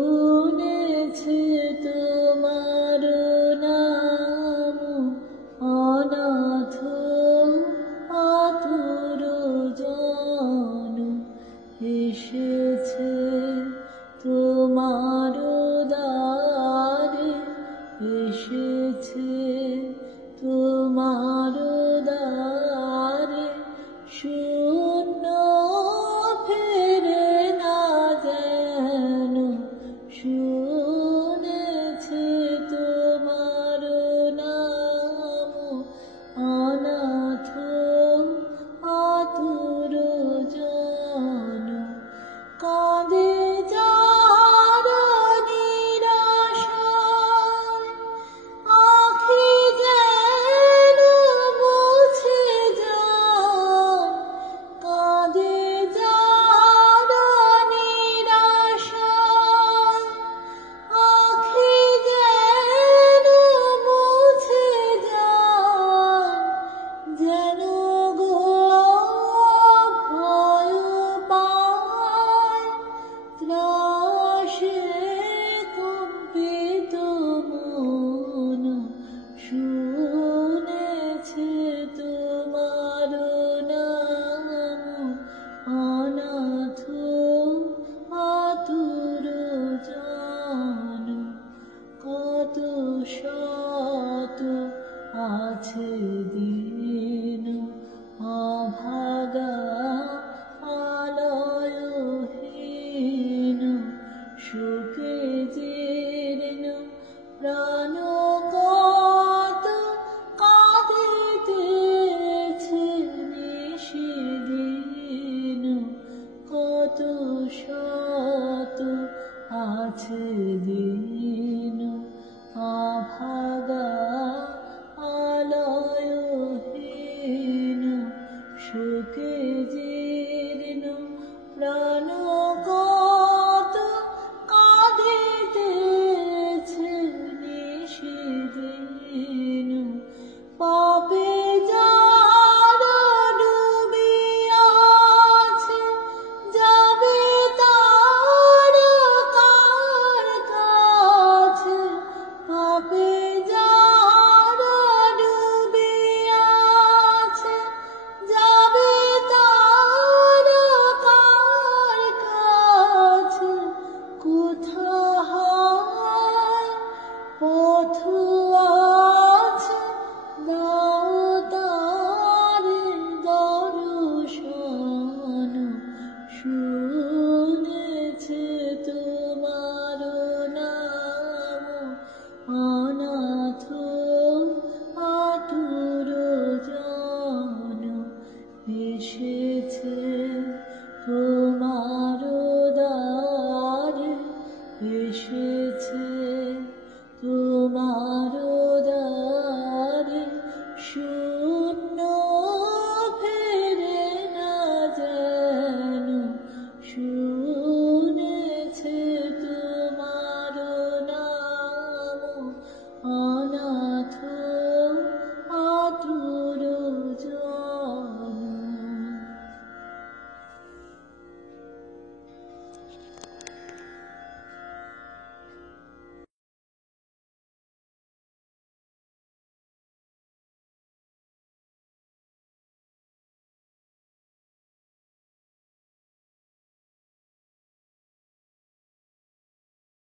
শুনেছে তোমার নাম অনাথ আতুর জন এসেছে তোমার দ্বারে এসেছে তোমার দ্বারে শূন্য ফেরে না যেন শুনেছে তোমার নাম অনাথ আতুর জন কাঁদে যার নিরাশায় আঁখি যেন মুছে যায় কাঁদে যার নিরাশায় আঁখি যেন মুছে যায় যেন গো ভয় পায় ত্রাসে কম্পিত মন শুনেছে তোমার নাম অনাথ আতুর জন কত শত আছে দিন অভাগা আলয়হীন সুখে জীর্ণ প্রাণ কত কাঁদিতেছে নিশিদিন কত শত আছে দিন